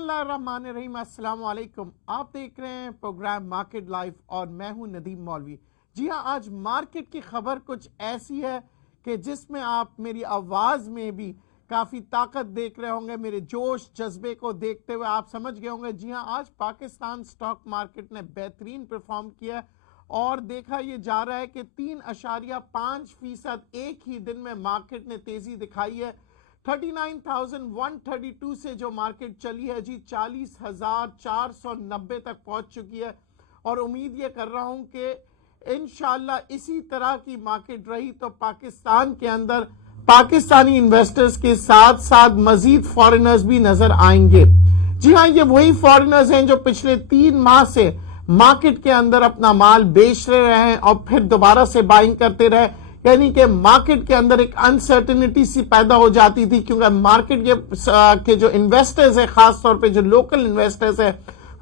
اللہ الرحمن الرحیم، السلام علیکم۔ آپ دیکھ رہے ہیں پروگرام مارکیٹ لائف اور میں ہوں ندیم مولوی۔ جی ہاں، آج مارکیٹ کی خبر کچھ ایسی ہے کہ جس میں آپ میری آواز میں بھی کافی طاقت دیکھ رہے ہوں گے، میرے جوش جذبے کو دیکھتے ہوئے آپ سمجھ گئے ہوں گے۔ جی ہاں، آج پاکستان سٹاک مارکیٹ نے بہترین پرفارم کیا اور دیکھا یہ جا رہا ہے کہ 3.5% ایک ہی دن میں مارکیٹ نے تیزی دکھائی ہے۔ 39,132 سے جو مارکیٹ چلی ہے جی 40,490 تک پہنچ چکی ہے، اور امید یہ کر رہا ہوں کہ انشاءاللہ اسی طرح کی مارکیٹ رہی تو پاکستان کے اندر پاکستانی انویسٹرز کے ساتھ ساتھ مزید فارنرز بھی نظر آئیں گے۔ جی ہاں، یہ وہی فارنرز ہیں جو پچھلے 3 ماہ سے مارکیٹ کے اندر اپنا مال بیچ رہے ہیں اور پھر دوبارہ سے بائنگ کرتے رہے، یعنی کہ مارکیٹ کے اندر ایک انسرٹنٹی سی پیدا ہو جاتی تھی، کیونکہ مارکیٹ کے جو انویسٹرز ہیں، خاص طور پہ جو لوکل انویسٹرز ہیں،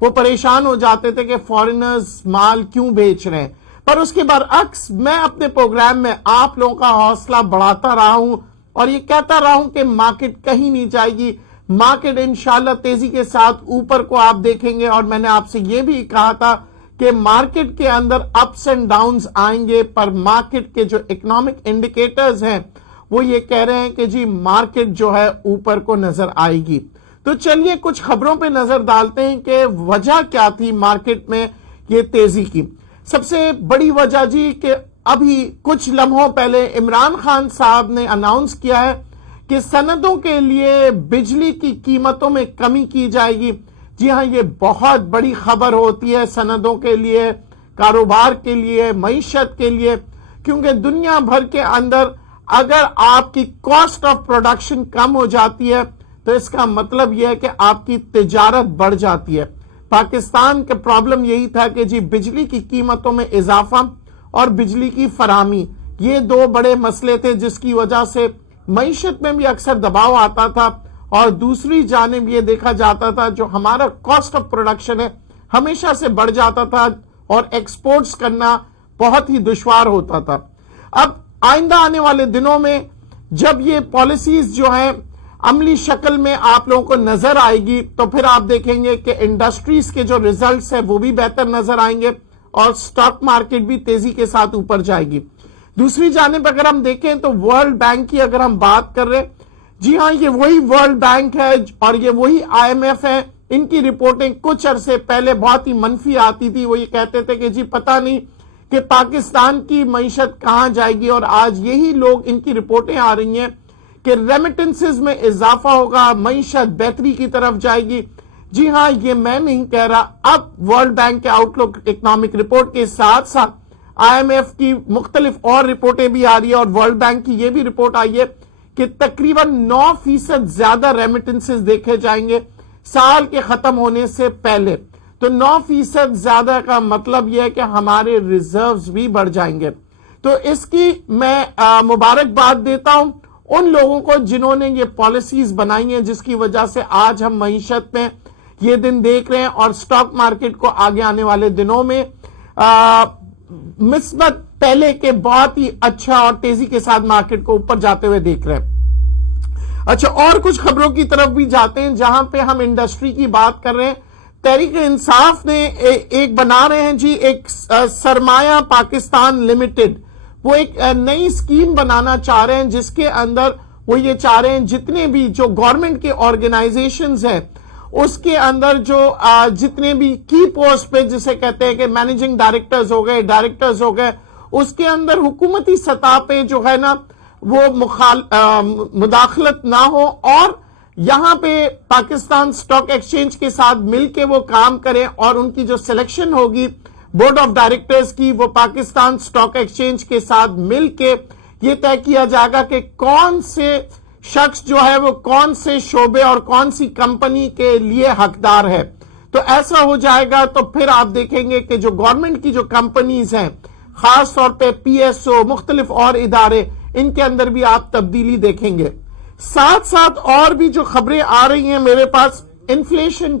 وہ پریشان ہو جاتے تھے کہ فارنرز مال کیوں بیچ رہے ہیں۔ پر اس کے برعکس میں اپنے پروگرام میں آپ لوگوں کا حوصلہ بڑھاتا رہا ہوں اور یہ کہتا رہا ہوں کہ مارکیٹ کہیں نہیں جائے گی، مارکیٹ انشاءاللہ تیزی کے ساتھ اوپر کو آپ دیکھیں گے، اور میں نے آپ سے یہ بھی کہا تھا کہ مارکیٹ کے اندر اپس اینڈ ڈاؤنز آئیں گے، پر مارکیٹ کے جو اکنامک انڈیکیٹرز ہیں وہ یہ کہہ رہے ہیں کہ جی مارکیٹ جو ہے اوپر کو نظر آئے گی۔ تو چلیے کچھ خبروں پہ نظر ڈالتے ہیں کہ وجہ کیا تھی مارکیٹ میں یہ تیزی کی۔ سب سے بڑی وجہ جی کہ ابھی کچھ لمحوں پہلے عمران خان صاحب نے اناؤنس کیا ہے کہ سندوں کے لیے بجلی کی قیمتوں میں کمی کی جائے گی۔ جی ہاں، یہ بہت بڑی خبر ہوتی ہے سندوں کے لیے، کاروبار کے لیے، معیشت کے لیے، کیونکہ دنیا بھر کے اندر اگر آپ کی کاسٹ آف پروڈکشن کم ہو جاتی ہے تو اس کا مطلب یہ ہے کہ آپ کی تجارت بڑھ جاتی ہے۔ پاکستان کا پرابلم یہی تھا کہ جی بجلی کی قیمتوں میں اضافہ اور بجلی کی فراہمی، یہ 2 بڑے مسئلے تھے جس کی وجہ سے معیشت میں بھی اکثر دباؤ آتا تھا، اور دوسری جانب یہ دیکھا جاتا تھا جو ہمارا کاسٹ آف پروڈکشن ہے ہمیشہ سے بڑھ جاتا تھا اور ایکسپورٹس کرنا بہت ہی دشوار ہوتا تھا۔ اب آئندہ آنے والے دنوں میں جب یہ پالیسیز جو ہیں عملی شکل میں آپ لوگوں کو نظر آئے گی تو پھر آپ دیکھیں گے کہ انڈسٹریز کے جو ریزلٹس ہیں وہ بھی بہتر نظر آئیں گے اور سٹاک مارکیٹ بھی تیزی کے ساتھ اوپر جائے گی۔ دوسری جانب اگر ہم دیکھیں تو ورلڈ بینک کی اگر ہم بات کر رہے، جی ہاں یہ وہی ورلڈ بینک ہے اور یہ وہی IMF ہے۔ ان کی رپورٹیں کچھ عرصے پہلے بہت ہی منفی آتی تھی، وہ یہ کہتے تھے کہ جی پتہ نہیں کہ پاکستان کی معیشت کہاں جائے گی، اور آج یہی لوگ ان کی رپورٹیں آ رہی ہیں کہ ریمیٹنسز میں اضافہ ہوگا، معیشت بہتری کی طرف جائے گی۔ جی ہاں، یہ میں نہیں کہہ رہا، اب ورلڈ بینک کے آؤٹ لک اکنامک رپورٹ کے ساتھ ساتھ IMF کی مختلف اور رپورٹیں بھی آ رہی ہے، اور ورلڈ بینک کی یہ بھی رپورٹ آئی ہے کہ تقریباً 9% زیادہ ریمیٹنسز دیکھے جائیں گے سال کے ختم ہونے سے پہلے۔ تو 9% زیادہ کا مطلب یہ ہے کہ ہمارے ریزروز بھی بڑھ جائیں گے۔ تو اس کی میں مبارکباد دیتا ہوں ان لوگوں کو جنہوں نے یہ پالیسیز بنائی ہیں، جس کی وجہ سے آج ہم معیشت میں یہ دن دیکھ رہے ہیں اور سٹاک مارکیٹ کو آگے آنے والے دنوں میں مثبت پہلے کے بہت ہی اچھا اور تیزی کے ساتھ مارکیٹ کو اوپر جاتے ہوئے دیکھ رہے ہیں۔ اچھا، اور کچھ خبروں کی طرف بھی جاتے ہیں جہاں پہ ہم انڈسٹری کی بات کر رہے ہیں۔ تحریک انصاف نے ایک بنا رہے ہیں جی ایک سرمایہ پاکستان لمیٹڈ، وہ ایک نئی اسکیم بنانا چاہ رہے ہیں جس کے اندر وہ یہ چاہ رہے ہیں جتنے بھی جو گورنمنٹ کے آرگنائزیشنز ہیں اس کے اندر جو جتنے بھی کی پوسٹ پہ جسے کہتے ہیں کہ مینیجنگ ڈائریکٹرز ہو گئے، ڈائریکٹرز ہو گئے، اس کے اندر حکومتی سطح پہ جو ہے نا وہ مداخلت نہ ہو، اور یہاں پہ پاکستان سٹاک ایکسچینج کے ساتھ مل کے وہ کام کریں، اور ان کی جو سلیکشن ہوگی بورڈ آف ڈائریکٹرز کی وہ پاکستان سٹاک ایکسچینج کے ساتھ مل کے یہ طے کیا جائے گا کہ کون سے شخص جو ہے وہ کون سے شعبے اور کون سی کمپنی کے لیے حقدار ہے۔ تو ایسا ہو جائے گا تو پھر آپ دیکھیں گے کہ جو گورنمنٹ کی جو کمپنیز ہیں، خاص طور پہ PSO، مختلف اور ادارے، ان کے اندر بھی آپ تبدیلی دیکھیں گے۔ ساتھ ساتھ اور بھی جو خبریں آ رہی ہیں میرے پاس انفلیشن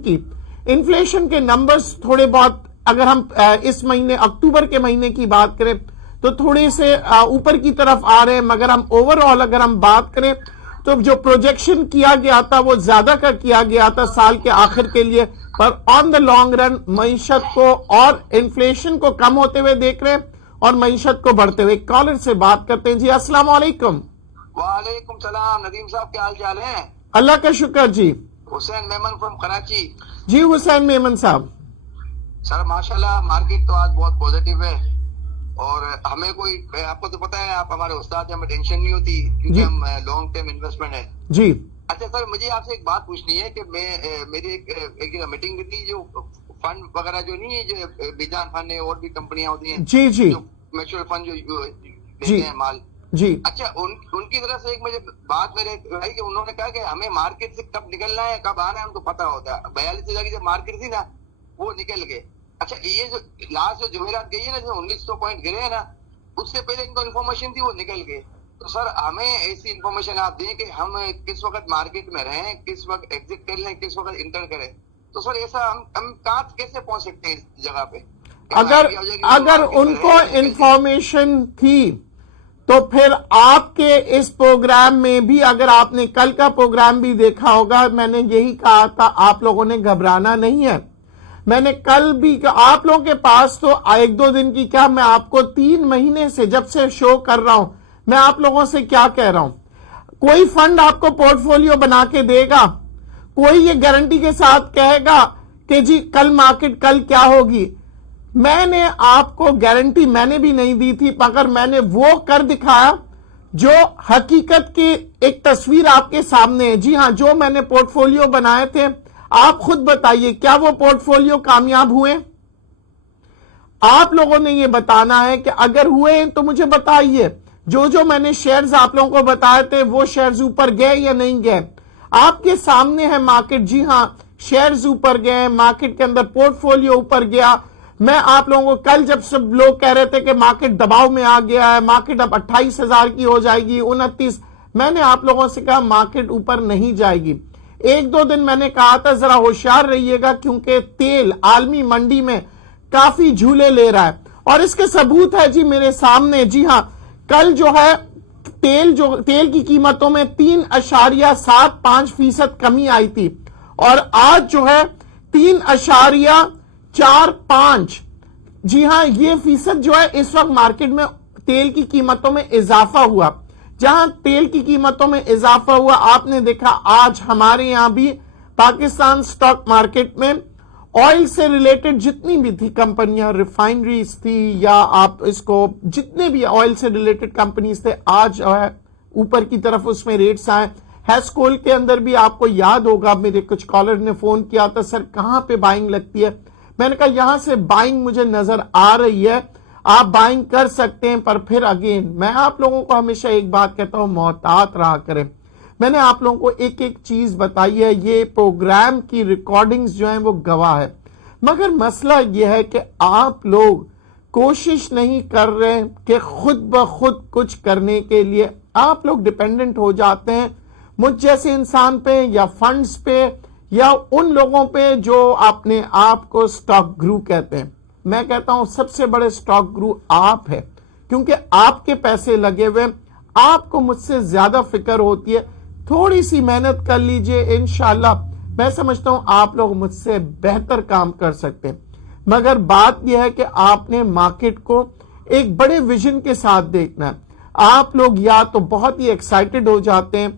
کے نمبرز تھوڑے بہت، اگر ہم اس مہینے اکتوبر کے مہینے کی بات کریں تو تھوڑے سے اوپر کی طرف آ رہے ہیں، مگر ہم اوور آل اگر ہم بات کریں تو جو پروجیکشن کیا گیا تھا وہ زیادہ کا کیا گیا تھا سال کے آخر کے لیے، پر آن دا لانگ رن معیشت کو اور انفلیشن کو کم ہوتے ہوئے دیکھ رہے ہیں اور معیشت کو بڑھتے ہوئے. کالر سے بات کرتے ہیں. جی السلام علیکم. وعلیکم السلام. ندیم صاحب کیا حال چال ہے؟ اللہ کا شکر. جی حسین میمن فرام کراچی. جی حسین میمن صاحب. سر ماشاءاللہ مارکیٹ تو آج بہت پوزیٹیو ہے، اور ہمیں کوئی، آپ کو تو پتا ہے، آپ ہمارے استاد ہیں، ہمیں ٹینشن نہیں ہوتی کیونکہ ہم لانگ ٹرم انویسٹمنٹ ہے. جی اچھا سر، مجھے آپ سے ایک بات پوچھنی ہے کہ میری ایک جگہ میٹنگ ہوئی تھی، جو فنڈ وغیرہ جو نہیں ہے، جو بیجان فنڈ ہے اور بھی کمپنیاں ہوتی ہیں، جی جی میوچل فنڈ جو دیتے ہیں مال. جی اچھا ان کی طرف سے ایک مجھے بات میرے آئی کہ انہوں نے کہا کہ ہمیں مارکیٹ سے کب نکلنا ہے کب آنا ہے ان کو پتا ہوتا ہے. 42,000 کی جو مارکیٹ تھی نا وہ نکل گئے. اچھا یہ جو لاسٹ جو جمعرات گئی ہے نا، جو 1900 پوائنٹ گرے ہیں نا، اس سے پہلے ان کو انفارمیشن تھی وہ نکل گئے. تو سر ہمیں ایسی انفارمیشن آپ دیں کہ ہم کس وقت مارکیٹ میں رہیں، کس وقت ایگزٹ کر لیں، کس وقت انٹر کریں. تو سر ایسا ہم کہاں کیسے پہنچ سکتے ہیں اس جگہ پہ؟ اگر ان کو انفارمیشن تھی تو پھر آپ کے اس پروگرام میں بھی، اگر آپ نے کل کا پروگرام بھی دیکھا ہوگا، میں نے یہی کہا تھا آپ لوگوں نے گھبرانا نہیں ہے. میں نے کل بھی آپ لوگوں کے پاس تو 1-2 دن کی کیا، میں آپ کو 3 مہینے سے جب سے شو کر رہا ہوں میں آپ لوگوں سے کیا کہہ رہا ہوں. کوئی فنڈ آپ کو پورٹ فولیو بنا کے دے گا، کوئی یہ گارنٹی کے ساتھ کہے گا کہ جی کل مارکیٹ کل کیا ہوگی. میں نے آپ کو گارنٹی میں نے بھی نہیں دی تھی، مگر میں نے وہ کر دکھایا جو حقیقت کی ایک تصویر آپ کے سامنے ہے. جی ہاں، جو میں نے پورٹ فولیو بنائے تھے، آپ خود بتائیے کیا وہ پورٹ فولیو کامیاب ہوئے؟ آپ لوگوں نے یہ بتانا ہے کہ اگر ہوئے تو مجھے بتائیے. جو میں نے شیئرز آپ لوگوں کو بتائے تھے وہ شیئرز اوپر گئے یا نہیں گئے؟ آپ کے سامنے ہے مارکیٹ. جی ہاں، شیئرز اوپر گئے، مارکیٹ کے اندر پورٹ فولیو اوپر گیا. میں آپ لوگوں کو کل جب سب لوگ کہہ رہے تھے کہ مارکیٹ دباؤ میں آ گیا ہے، مارکیٹ اب 28,000 کی ہو جائے گی، 29، میں نے آپ لوگوں سے کہا مارکیٹ اوپر نہیں جائے گی. 1-2 دن میں نے کہا تھا ذرا ہوشیار رہیے گا، کیونکہ تیل عالمی منڈی میں کافی جھولے لے رہا ہے، اور اس کے ثبوت ہے جی میرے سامنے. جی ہاں، کل جو ہے تیل کی قیمتوں میں 3.75% کمی آئی تھی، اور آج جو ہے 3.45. جی ہاں، یہ فیصد جو ہے اس وقت مارکیٹ میں تیل کی قیمتوں میں اضافہ ہوا. جہاں تیل کی قیمتوں میں اضافہ ہوا، آپ نے دیکھا آج ہمارے یہاں بھی پاکستان سٹاک مارکیٹ میں آئل سے ریلیٹڈ جتنی بھی تھی کمپنیاں، ریفائنریز تھی یا آپ اس کو جتنے بھی آئل سے ریلیٹڈ کمپنیز تھے، آج اوپر کی طرف اس میں ریٹس آئے. ہیسکول کے اندر بھی آپ کو یاد ہوگا میرے کچھ کالر نے فون کیا تھا، سر کہاں پہ بائنگ لگتی ہے؟ میں نے کہا یہاں سے بائنگ مجھے نظر آ رہی ہے، آپ بائنگ کر سکتے ہیں. پر پھر اگین میں آپ لوگوں کو ہمیشہ ایک بات کہتا ہوں، محتاط رہا کریں. میں نے آپ لوگوں کو ایک چیز بتائی ہے، یہ پروگرام کی ریکارڈنگز جو ہیں وہ گواہ ہے، مگر مسئلہ یہ ہے کہ آپ لوگ کوشش نہیں کر رہے کہ خود بخود کچھ کرنے کے لیے. آپ لوگ ڈیپینڈنٹ ہو جاتے ہیں مجھ جیسے انسان پہ یا فنڈز پہ یا ان لوگوں پہ جو اپنے آپ کو سٹاک گرو کہتے ہیں. میں کہتا ہوں سب سے بڑے سٹاک گرو آپ ہے، کیونکہ آپ کے پیسے لگے ہوئے، آپ کو مجھ سے زیادہ فکر ہوتی ہے. تھوڑی سی محنت کر لیجئے، انشاءاللہ میں سمجھتا ہوں آپ لوگ مجھ سے بہتر کام کر سکتے ہیں. مگر بات یہ ہے کہ آپ نے مارکیٹ کو ایک بڑے ویژن کے ساتھ دیکھنا ہے. آپ لوگ یا تو بہت ہی ایکسائٹڈ ہو جاتے ہیں،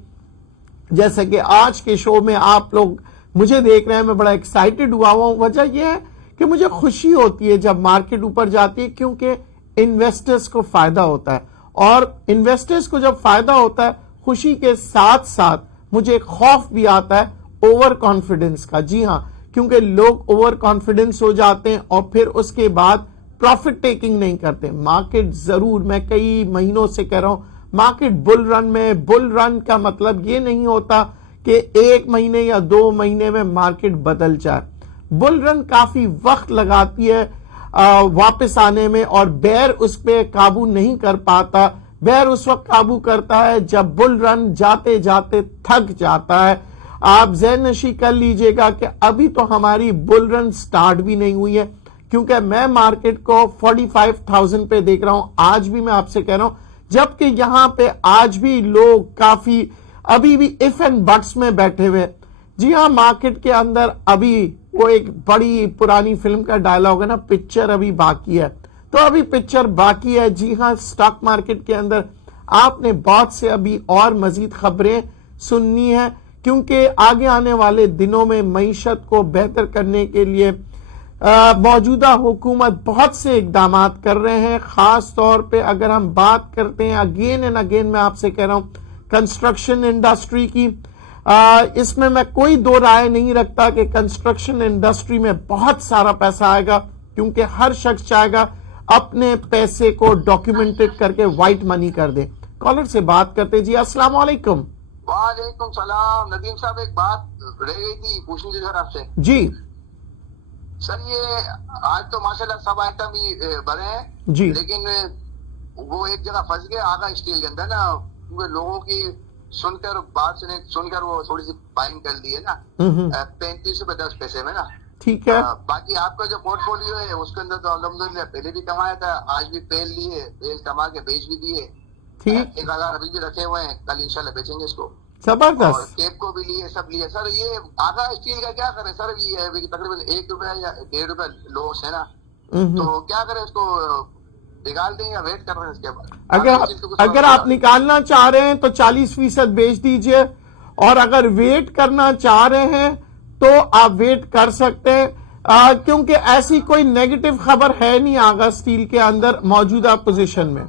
جیسے کہ آج کے شو میں آپ لوگ مجھے دیکھ رہے ہیں، میں بڑا ایکسائٹڈ ہوا ہوں. وجہ یہ ہے کہ مجھے خوشی ہوتی ہے جب مارکیٹ اوپر جاتی ہے، کیونکہ انویسٹرز کو فائدہ ہوتا ہے، اور انویسٹرز کو جب فائدہ ہوتا ہے خوشی کے ساتھ ساتھ مجھے خوف بھی آتا ہے اوور کانفیڈنس کا. جی ہاں، کیونکہ لوگ اوور کانفیڈنس ہو جاتے ہیں اور پھر اس کے بعد پروفٹ ٹیکنگ نہیں کرتے. مارکیٹ ضرور، میں کئی مہینوں سے کہہ رہا ہوں، مارکیٹ بل رن میں، بل رن کا مطلب یہ نہیں ہوتا کہ 1 مہینے یا 2 مہینے میں مارکیٹ بدل جائے. بل رن کافی وقت لگاتی ہے واپس آنے میں، اور بیر اس پہ قابو نہیں کر پاتا. بیر اس وقت قابو کرتا ہے جب بل رن جاتے جاتے تھک جاتا ہے. آپ ذہن نشی کر لیجئے گا کہ ابھی تو ہماری بل رن سٹارٹ بھی نہیں ہوئی ہے، کیونکہ میں مارکیٹ کو 45,000 پہ دیکھ رہا ہوں. آج بھی میں آپ سے کہہ رہا ہوں، جبکہ یہاں پہ آج بھی لوگ کافی ابھی بھی اف اینڈ بٹس میں بیٹھے ہوئے. جی ہاں, مارکیٹ کے اندر ابھی وہ ایک بڑی پرانی فلم کا ڈائلاگ ہے نا, پکچر ابھی باقی ہے. تو ابھی پکچر باقی ہے. جی ہاں, سٹاک مارکیٹ کے اندر آپ نے بہت سے ابھی اور مزید خبریں سننی ہیں, کیونکہ آگے آنے والے دنوں میں معیشت کو بہتر کرنے کے لیے موجودہ حکومت بہت سے اقدامات کر رہے ہیں. خاص طور پہ اگر ہم بات کرتے ہیں اگین اینڈ اگین, میں آپ سے کہہ رہا ہوں, کنسٹرکشن انڈسٹری کی, اس میں کوئی دو رائے نہیں رکھتا کہ کنسٹرکشن انڈسٹری میں بہت سارا پیسہ آئے گا, کیونکہ ہر شخص چاہے گا اپنے پیسے کو ڈاکیومنٹڈ کر کے وائٹ منی کر دے. کالر سے بات کرتے. جی السلام علیکم. وعلیکم السلام. ندیم صاحب, ایک بات رہ گئی تھی پوچھنی تھی سر آپ سے. جی سر, یہ آج تو ماشاءاللہ سب آئٹم ہی بڑے ہیں جی, لیکن وہ ایک جگہ پھنس گئے آگا اسٹیل کے اندر نا, کیونکہ لوگوں کی سن کر بات سن کر وہ تھوڑی سی بائنگ کر دی ہے نا, 35 روپے 10 پیسے میں نا. ٹھیک ہے. باقی آپ کا جو پورٹ فولیو ہے اس کے اندر تو الحمدللہ پہلے بھی کمایا تھا, آج بھی پیل لیے, پیل کما کے بیچ بھی دیے. ٹھیک, 1000 ابھی بھی رکھے ہوئے ہیں, کل انشاءاللہ بیچیں گے اس کو. زبردست. اور کیپ کو بھی لیے, سب لیے. سر یہ آگا اسٹیل کا کیا کریں سر, یہ ہے تقریباً 1 روپیہ یا 1.5 روپے لوس ہے نا, تو کیا کریں, اس کو نکال دیں یا ویٹ کر رہے ہیں اس کے بعد؟ اگر آپ نکالنا چاہ رہے ہیں تو 40% بیچ دیجئے, اور اگر ویٹ کرنا چاہ رہے ہیں تو آپ ویٹ کر سکتے ہیں, کیونکہ ایسی کوئی نیگیٹو خبر ہے نہیں آگا اسٹیل کے اندر موجودہ پوزیشن میں.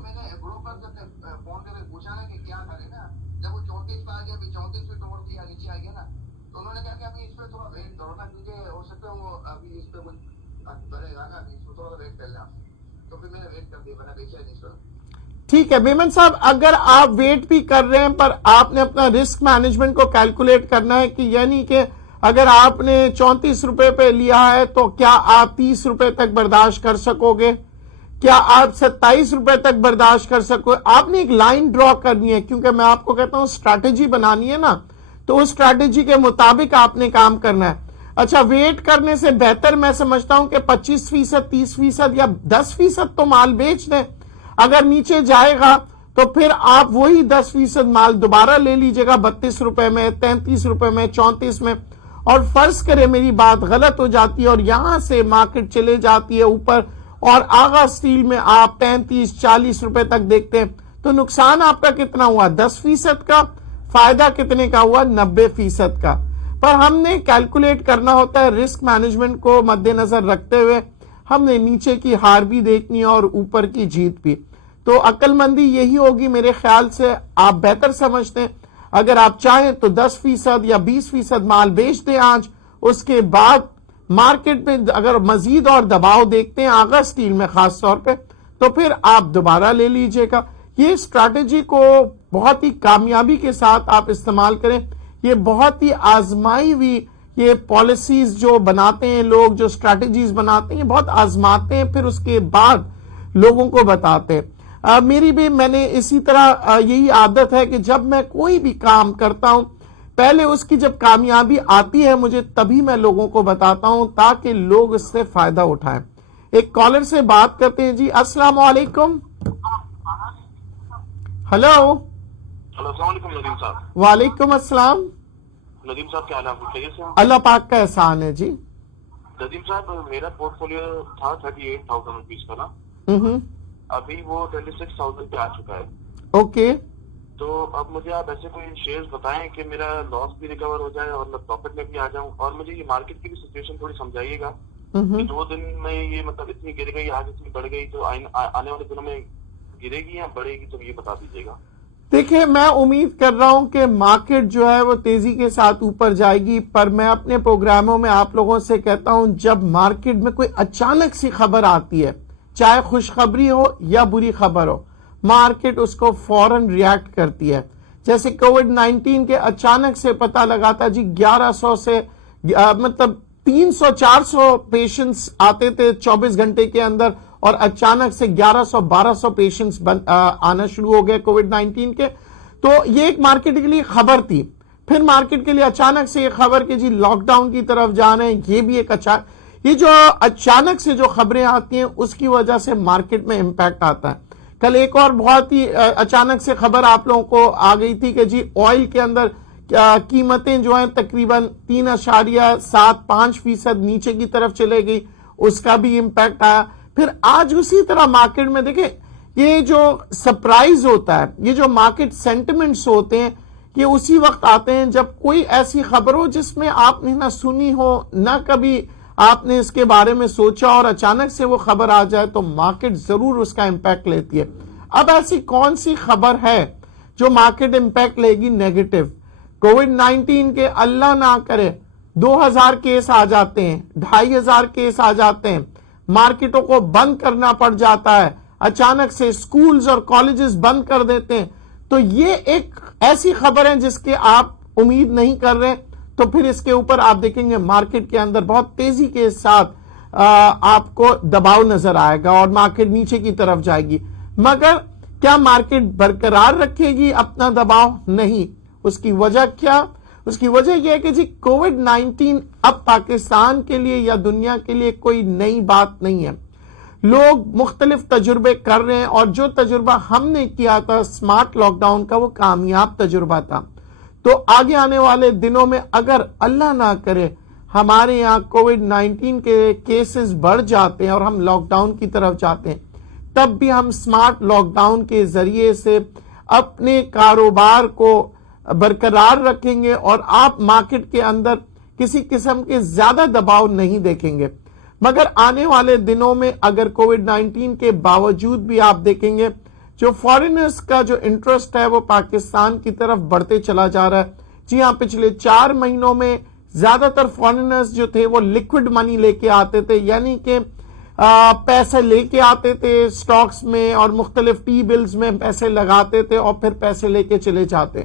ٹھیک ہے بیمن صاحب, اگر آپ ویٹ بھی کر رہے ہیں پر آپ نے اپنا رسک مینجمنٹ کو کیلکولیٹ کرنا ہے, کہ یعنی کہ اگر آپ نے 34 روپے پہ لیا ہے تو کیا آپ 30 روپے تک برداشت کر سکو گے, کیا آپ 27 روپے تک برداشت کر سکو. آپ نے ایک لائن ڈرا کرنی ہے, کیونکہ میں آپ کو کہتا ہوں اسٹریٹجی بنانی ہے نا, تو اس اسٹریٹجی کے مطابق آپ نے کام کرنا ہے. اچھا, ویٹ کرنے سے بہتر میں سمجھتا ہوں کہ 25%, 30% یا 10% تو مال بیچ دیں. اگر نیچے جائے گا تو پھر آپ وہی 10% مال دوبارہ لے لیجئے گا 32 روپے میں, 33 روپے میں, 34 میں, اور فرض کرے میری بات غلط ہو جاتی ہے اور یہاں سے مارکیٹ چلے جاتی ہے اوپر اور آغا اسٹیل میں آپ 35-40 روپے تک دیکھتے ہیں, تو نقصان آپ کا کتنا ہوا, 10% کا, فائدہ کتنے کا ہوا, 90% کا. پر ہم نے کیلکولیٹ کرنا ہوتا ہے رسک مینجمنٹ کو مد نظر رکھتے ہوئے, ہم نے نیچے کی ہار بھی دیکھنی ہے اور اوپر کی جیت بھی. تو عقل مندی یہی ہوگی میرے خیال سے, آپ بہتر سمجھتے ہیں, اگر آپ چاہیں تو 10% یا 20% مال بیچ دیں آج, اس کے بعد مارکیٹ میں اگر مزید اور دباؤ دیکھتے ہیں آغا اسٹیل میں خاص طور پہ, تو پھر آپ دوبارہ لے لیجئے گا. یہ اسٹریٹجی کو بہت ہی کامیابی کے ساتھ آپ استعمال کریں. یہ بہت ہی آزمائی ہوئی یہ پالیسیز جو بناتے ہیں لوگ, جو اسٹریٹجیز بناتے ہیں, بہت آزماتے ہیں, پھر اس کے بعد لوگوں کو بتاتے ہیں. میں نے اسی طرح یہی عادت ہے کہ جب میں کوئی بھی کام کرتا ہوں پہلے اس کی جب کامیابی آتی ہے مجھے تبھی میں لوگوں کو بتاتا ہوں تاکہ لوگ اس سے فائدہ اٹھائیں. ایک کالر سے بات کرتے ہیں. جی السلام علیکم. ہلو. السلام علیکم ندیم صاحب. وعلیکم السلام. ندیم صاحب کیا حال ہے, اللہ پاک کا احسان ہے. جی ندیم صاحب, میرا پورٹ فولیو تھا 38,000 روپیز کا نا, ابھی وہ 26,000 پہ آ چکا ہے. اوکے. تو اب مجھے آپ ایسے کوئی شیئرز بتائیں کہ میرا لاس بھی ریکور ہو جائے اور میں پروفٹ میں بھی آ جاؤں, اور مجھے یہ مارکیٹ کی بھی سچویشن تھوڑی سمجھائیے گا کہ 2 دن میں یہ مطلب اتنی گر گئی, آج اتنی بڑھ گئی, تو آنے والے دنوں میں گرے گی یا بڑھے گی, تو یہ بتا دیجیے گا. دیکھیں, میں امید کر رہا ہوں کہ مارکیٹ جو ہے وہ تیزی کے ساتھ اوپر جائے گی, پر میں اپنے پروگراموں میں آپ لوگوں سے کہتا ہوں جب مارکیٹ میں کوئی اچانک سی خبر آتی ہے, چاہے خوشخبری ہو یا بری خبر ہو, مارکیٹ اس کو فوراً ریاکٹ کرتی ہے. جیسے کووڈ-19 کے اچانک سے پتہ لگا تھا جی 1100 سے مطلب 300-400 پیشنٹس آتے تھے 24 گھنٹے کے اندر, اور اچانک سے 1100-1200 پیشنٹس آنا شروع ہو گئے کووڈ-19 کے. تو یہ ایک مارکیٹ کے لیے خبر تھی. پھر مارکیٹ کے لیے اچانک سے یہ خبر کہ جی لاک ڈاؤن کی طرف جا رہے ہیں, یہ بھی ایک یہ جو اچانک سے جو خبریں آتی ہیں اس کی وجہ سے مارکیٹ میں امپیکٹ آتا ہے. کل ایک اور بہت ہی اچانک سے خبر آپ لوگوں کو آ گئی تھی کہ جی آئل کے اندر قیمتیں جو ہیں تقریباً 3.75% نیچے کی طرف چلے گئی، اس کا بھی امپیکٹ آیا. پھر آج اسی طرح مارکیٹ میں دیکھیں یہ جو سرپرائز ہوتا ہے، یہ جو مارکیٹ سینٹیمنٹس ہوتے ہیں، یہ اسی وقت آتے ہیں جب کوئی ایسی خبر ہو جس میں آپ نے نہ سنی ہو نہ کبھی آپ نے اس کے بارے میں سوچا، اور اچانک سے وہ خبر آ جائے تو مارکیٹ ضرور اس کا امپیکٹ لیتی ہے. اب ایسی کون سی خبر ہے جو مارکیٹ امپیکٹ لے گی نیگیٹو؟ کووڈ-19 کے اللہ نہ کرے 2000 کیس آ جاتے ہیں، 2500 کیس آ جاتے ہیں، مارکیٹوں کو بند کرنا پڑ جاتا ہے، اچانک سے سکولز اور کالجز بند کر دیتے ہیں، تو یہ ایک ایسی خبر ہے جس کے آپ امید نہیں کر رہے، تو پھر اس کے اوپر آپ دیکھیں گے مارکیٹ کے اندر بہت تیزی کے ساتھ آپ کو دباؤ نظر آئے گا اور مارکیٹ نیچے کی طرف جائے گی. مگر کیا مارکیٹ برقرار رکھے گی اپنا دباؤ؟ نہیں. اس کی وجہ کیا؟ اس کی وجہ یہ ہے کہ جی کووڈ-19 اب پاکستان کے لیے یا دنیا کے لیے کوئی نئی بات نہیں ہے. لوگ مختلف تجربے کر رہے ہیں، اور جو تجربہ ہم نے کیا تھا اسمارٹ لاک ڈاؤن کا وہ کامیاب تجربہ تھا. تو آگے آنے والے دنوں میں اگر اللہ نہ کرے ہمارے یہاں کووڈ-19 کے کیسز بڑھ جاتے ہیں اور ہم لاک ڈاؤن کی طرف جاتے ہیں، تب بھی ہم اسمارٹ لاک ڈاؤن کے ذریعے سے اپنے کاروبار کو برقرار رکھیں گے اور آپ مارکیٹ کے اندر کسی قسم کے زیادہ دباؤ نہیں دیکھیں گے. مگر آنے والے دنوں میں اگر کووڈ-19 کے باوجود بھی آپ دیکھیں گے جو فارینرز کا جو انٹرسٹ ہے وہ پاکستان کی طرف بڑھتے چلا جا رہا ہے. جی ہاں، پچھلے 4 مہینوں میں زیادہ تر فارینرز جو تھے وہ لیکوڈ منی لے کے آتے تھے، یعنی کہ پیسے لے کے آتے تھے سٹاکس میں اور مختلف ٹی بلز میں پیسے لگاتے تھے اور پھر پیسے لے کے چلے جاتے.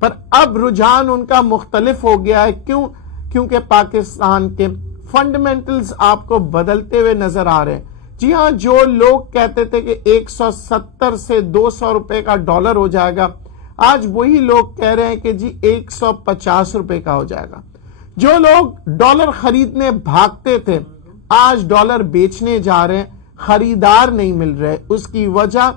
پر اب رجحان ان کا مختلف ہو گیا ہے. کیوں؟ کیونکہ پاکستان کے فنڈامنٹلز آپ کو بدلتے ہوئے نظر آ رہے ہیں. جی ہاں، جو لوگ کہتے تھے کہ 170 سے 200 روپے کا ڈالر ہو جائے گا، آج وہی لوگ کہہ رہے ہیں کہ جی 150 روپے کا ہو جائے گا. جو لوگ ڈالر خریدنے بھاگتے تھے آج ڈالر بیچنے جا رہے ہیں، خریدار نہیں مل رہے. اس کی وجہ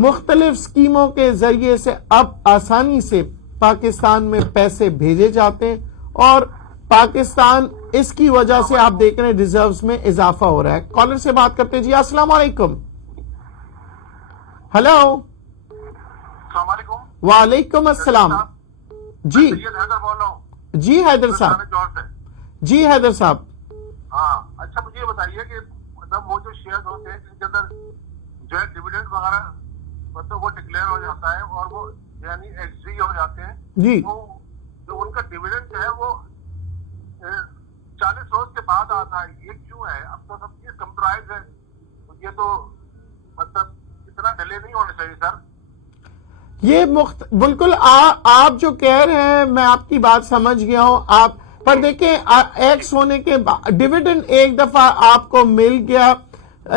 مختلف سکیموں کے ذریعے سے اب آسانی سے پاکستان میں پیسے بھیجے جاتے ہیں، اور پاکستان اس کی وجہ سے آپ دیکھ رہے ہیں ریزروز میں اضافہ ہو رہا ہے. کالر سے بات کرتے ہیں. جی السلام علیکم. ہلو. السلام علیکم. وعلیکم السلام. جی بول رہا ہوں. جی حیدر صاحب. جی حیدر صاحب. ہاں اچھا، مجھے یہ بتائیے کہ مطلب وہ جو شیئر ہوتے ہیں جن کے اندر جو ہے ڈیویڈنڈ وغیرہ مطلب وہ ڈکلیئر ہو جاتا ہے اور وہ یعنی ایکسری ہو جاتے ہیں، جی وہ جو ان کا ڈیویڈنڈ جو ہے وہ 40 روز کے بعد آتا ہے. یہ کیوں ہے؟ اب تو سب چیز کمپیوٹرائز ہے، یہ تو مطلب اتنا ڈیلے نہیں ہونا چاہیے سر. یہ بالکل آپ جو کہہ رہے ہیں میں آپ کی بات سمجھ گیا ہوں. آپ پر دیکھیں ایکس ہونے کے ڈیویڈنڈ ایک دفعہ آپ کو مل گیا،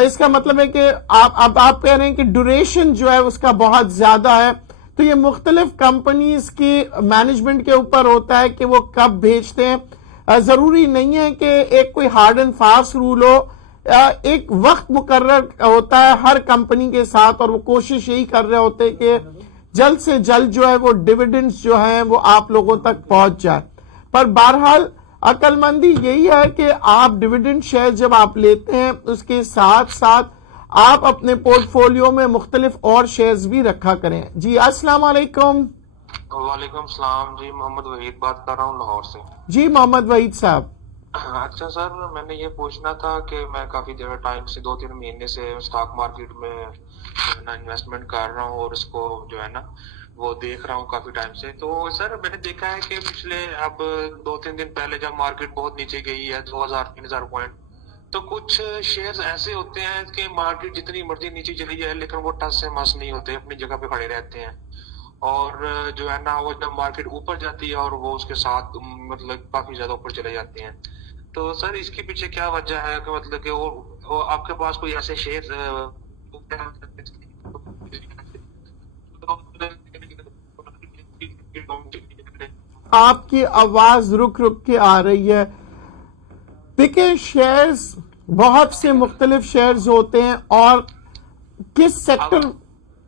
اس کا مطلب ہے کہ آپ کہہ رہے ہیں کہ ڈیوریشن جو ہے اس کا بہت زیادہ ہے. تو یہ مختلف کمپنیز کی مینجمنٹ کے اوپر ہوتا ہے کہ وہ کب بھیجتے ہیں. ضروری نہیں ہے کہ ایک کوئی ہارڈ اینڈ فاسٹ رول ہو. ایک وقت مقرر ہوتا ہے ہر کمپنی کے ساتھ، اور وہ کوشش یہی کر رہے ہوتے کہ جلد سے جلد جو ہے وہ ڈیویڈنڈز جو ہیں وہ آپ لوگوں تک پہنچ جائے. پر بہرحال عقل مندی یہی ہے کہ آپ ڈیویڈنڈ شیئر جب آپ لیتے ہیں اس کے ساتھ ساتھ آپ اپنے پورٹ فولیو میں مختلف اور شیئرز بھی رکھا کریں. جی السلام علیکم. وعلیکم السلام. جی محمد وحید بات کر رہا ہوں لاہور سے. جی محمد وحید صاحب. اچھا سر، میں نے یہ پوچھنا تھا کہ میں کافی دیر ٹائم سے 2-3 مہینے سے اسٹاک مارکیٹ میں انویسٹمنٹ کر رہا ہوں اور اس کو جو ہے نا وہ دیکھ رہا ہوں کافی ٹائم سے. تو سر میں نے دیکھا ہے کہ پچھلے اب 2-3 دن پہلے جب مارکیٹ بہت نیچے گئی ہے 2000-3000 پوائنٹ، تو کچھ شیئرز ایسے ہوتے ہیں کہ مارکیٹ جتنی مرضی نیچے چلی جائے لیکن وہ ٹس سے مس نہیں ہوتے، اپنی جگہ پہ کھڑے رہتے ہیں. اور جو ہے نا وہ جب مارکیٹ اوپر جاتی ہے اور وہ اس کے ساتھ مطلب کافی زیادہ اوپر چلے جاتے ہیں. تو سر اس کے پیچھے کیا وجہ ہے کہ مطلب کہ وہ آپ کے پاس کوئی ایسے شیئر آپ کی آواز رک رک کے آ رہی ہے. دیکھیں شیئرز بہت سے مختلف شیئرز ہوتے ہیں اور کس سیکٹر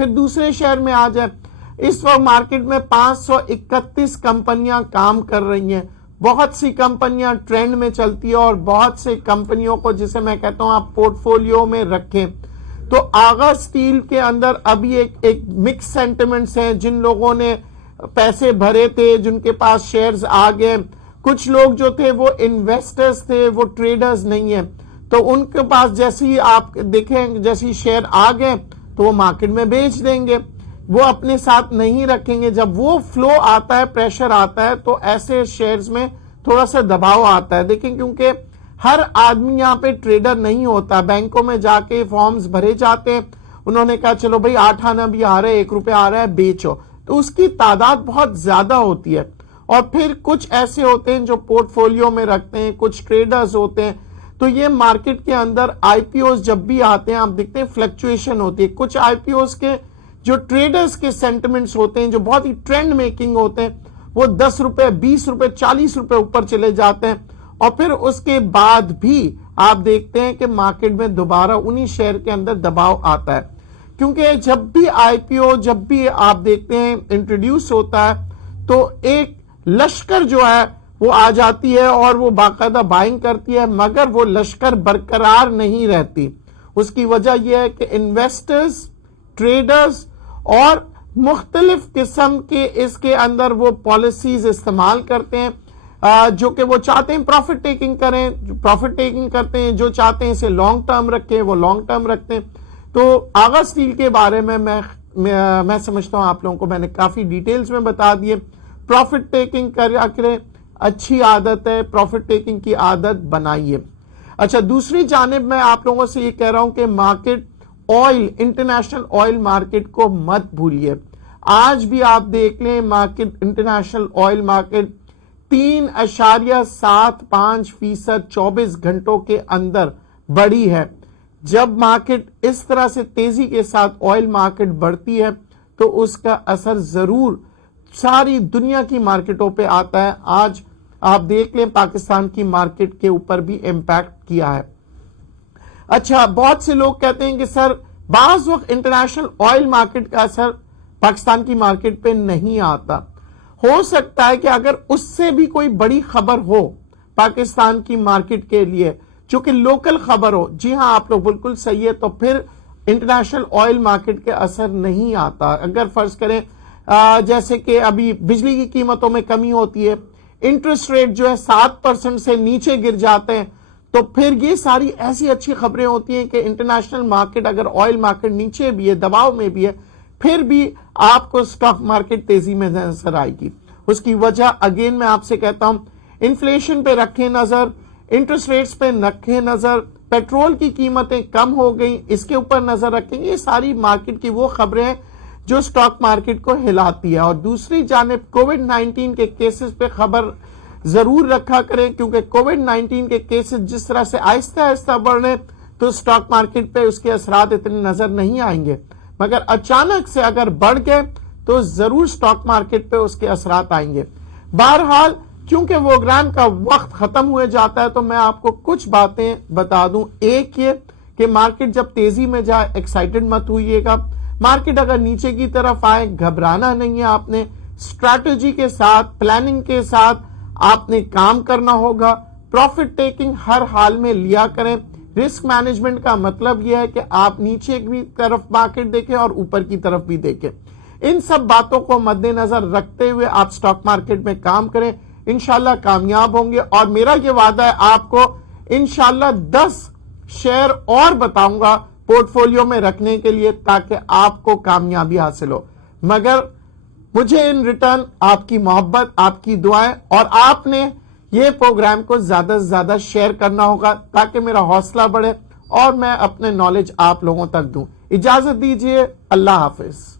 پھر دوسرے شیئر میں آ جائیں. اس وقت مارکیٹ میں 531 کمپنیاں کام کر رہی ہیں. بہت سی کمپنیاں ٹرینڈ میں چلتی ہیں اور بہت سے کمپنیوں کو جسے میں کہتا ہوں آپ پورٹ فولیو میں رکھیں. تو آغا اسٹیل کے اندر ابھی ایک مکس سینٹیمنٹس ہیں. جن لوگوں نے پیسے بھرے تھے, جن کے پاس شیئرز آ گئے, کچھ لوگ جو تھے وہ انویسٹرز تھے, وہ ٹریڈرز نہیں ہیں, تو ان کے پاس جیسے ہی آپ دیکھیں جیسی شیئر آ گئے تو وہ مارکیٹ میں بیچ دیں گے, وہ اپنے ساتھ نہیں رکھیں گے. جب وہ فلو آتا ہے, پریشر آتا ہے, تو ایسے شیئرز میں تھوڑا سا دباؤ آتا ہے. دیکھیں کیونکہ ہر آدمی یہاں پہ ٹریڈر نہیں ہوتا. بینکوں میں جا کے فارمز بھرے جاتے ہیں, انہوں نے کہا چلو بھائی 8 آنا بھی آ رہا ہے, 1 روپے آ رہا ہے, بیچو. تو اس کی تعداد بہت زیادہ ہوتی ہے. اور پھر کچھ ایسے ہوتے ہیں جو پورٹ فولیو میں رکھتے ہیں, کچھ ٹریڈرز ہوتے ہیں. تو یہ مارکیٹ کے اندر آئی پی اوز جب بھی آتے ہیں آپ دیکھتے ہیں فلکچویشن ہوتی ہے. کچھ آئی پی اوز کے جو ٹریڈرز کے سینٹیمنٹس ہوتے ہیں جو بہت ہی ٹرینڈ میکنگ ہوتے ہیں, وہ 10 روپے 20 روپے 40 روپے اوپر چلے جاتے ہیں. اور پھر اس کے بعد بھی آپ دیکھتے ہیں کہ مارکیٹ میں دوبارہ انہی شیئر کے اندر دباؤ آتا ہے. کیونکہ جب بھی آئی پی او جب بھی آپ دیکھتے ہیں انٹروڈیوس ہوتا ہے تو ایک لشکر جو ہے وہ آ جاتی ہے اور وہ باقاعدہ بائنگ کرتی ہے, مگر وہ لشکر برقرار نہیں رہتی. اس کی وجہ یہ ہے کہ انویسٹرز, ٹریڈرز اور مختلف قسم کے اس کے اندر وہ پالیسیز استعمال کرتے ہیں جو کہ وہ چاہتے ہیں پروفٹ ٹیکنگ کریں, پروفٹ ٹیکنگ کرتے ہیں. جو چاہتے ہیں اسے لانگ ٹرم رکھیں وہ لانگ ٹرم رکھتے ہیں. تو آغا اسٹیل کے بارے میں میں سمجھتا ہوں آپ لوگوں کو میں نے کافی ڈیٹیلز میں بتا دیے. پروفٹ ٹیکنگ کریں, اچھی عادت ہے, پروفٹ ٹیکنگ کی عادت بنائیے. اچھا, دوسری جانب میں آپ لوگوں سے یہ کہہ رہا ہوں کہ market oil, international oil market کو مت بھولیے. آج بھی آپ دیکھ لیں مارکیٹ, انٹرنیشنل آئل مارکیٹ 3.75% 24 گھنٹوں کے اندر بڑھی ہے. جب مارکیٹ اس طرح سے تیزی کے ساتھ آئل مارکیٹ بڑھتی ہے تو اس کا اثر ضرور ساری دنیا کی مارکیٹوں پہ آتا ہے. آج آپ دیکھ لیں پاکستان کی مارکیٹ کے اوپر بھی امپیکٹ کیا ہے. اچھا, بہت سے لوگ کہتے ہیں کہ سر بعض وقت انٹرنیشنل آئل مارکیٹ کا اثر پاکستان کی مارکیٹ پہ نہیں آتا. ہو سکتا ہے کہ اگر اس سے بھی کوئی بڑی خبر ہو پاکستان کی مارکیٹ کے لیے جو کہ لوکل خبر ہو, جی ہاں آپ لوگ بالکل صحیح ہے, تو پھر انٹرنیشنل آئل مارکیٹ کے اثر نہیں آتا. اگر فرض کریں جیسے کہ ابھی بجلی کی قیمتوں میں کمی ہوتی ہے, انٹرسٹ ریٹ جو ہے 7% سے نیچے گر جاتے ہیں, تو پھر یہ ساری ایسی اچھی خبریں ہوتی ہیں کہ انٹرنیشنل مارکیٹ اگر آئل مارکیٹ نیچے بھی ہے, دباؤ میں بھی ہے, پھر بھی آپ کو سٹاک مارکیٹ تیزی میں نظر آئے گی. اس کی وجہ اگین میں آپ سے کہتا ہوں انفلیشن پہ رکھیں نظر, انٹرسٹ ریٹس پہ رکھیں نظر, پیٹرول کی قیمتیں کم ہو گئیں اس کے اوپر نظر رکھیں. یہ ساری مارکیٹ کی وہ خبریں ہیں جو سٹاک مارکیٹ کو ہلاتی ہے. اور دوسری جانب کووڈ-19 کے کیسز پہ خبر ضرور رکھا کریں, کیونکہ کووڈ-19 کے کیسز جس طرح سے آہستہ آہستہ بڑھ رہے تو سٹاک مارکیٹ پہ اس کے اثرات اتنے نظر نہیں آئیں گے, مگر اچانک سے اگر بڑھ گئے تو ضرور سٹاک مارکیٹ پہ اس کے اثرات آئیں گے. بہرحال چونکہ پروگرام کا وقت ختم ہوئے جاتا ہے تو میں آپ کو کچھ باتیں بتا دوں. ایک یہ کہ مارکیٹ جب تیزی میں جائے ایکسائٹڈ مت ہوئیے گا. مارکیٹ اگر نیچے کی طرف آئے گھبرانا نہیں ہے, آپ نے اسٹریٹجی کے ساتھ, پلاننگ کے ساتھ آپ نے کام کرنا ہوگا. پروفٹ ٹیکنگ ہر حال میں لیا کریں. رسک مینجمنٹ کا مطلب یہ ہے کہ آپ نیچے کی طرف مارکیٹ دیکھیں اور اوپر کی طرف بھی دیکھیں. ان سب باتوں کو مد نظر رکھتے ہوئے آپ سٹاک مارکیٹ میں کام کریں, انشاءاللہ کامیاب ہوں گے. اور میرا یہ وعدہ ہے آپ کو انشاءاللہ 10 شیئر اور بتاؤں گا پورٹ فولیو میں رکھنے کے لیے تاکہ آپ کو کامیابی حاصل ہو. مگر مجھے ان ریٹرن آپ کی محبت, آپ کی دعائیں, اور آپ نے یہ پروگرام کو زیادہ سے زیادہ شیئر کرنا ہوگا تاکہ میرا حوصلہ بڑھے اور میں اپنے نالج آپ لوگوں تک دوں. اجازت دیجیے, اللہ حافظ.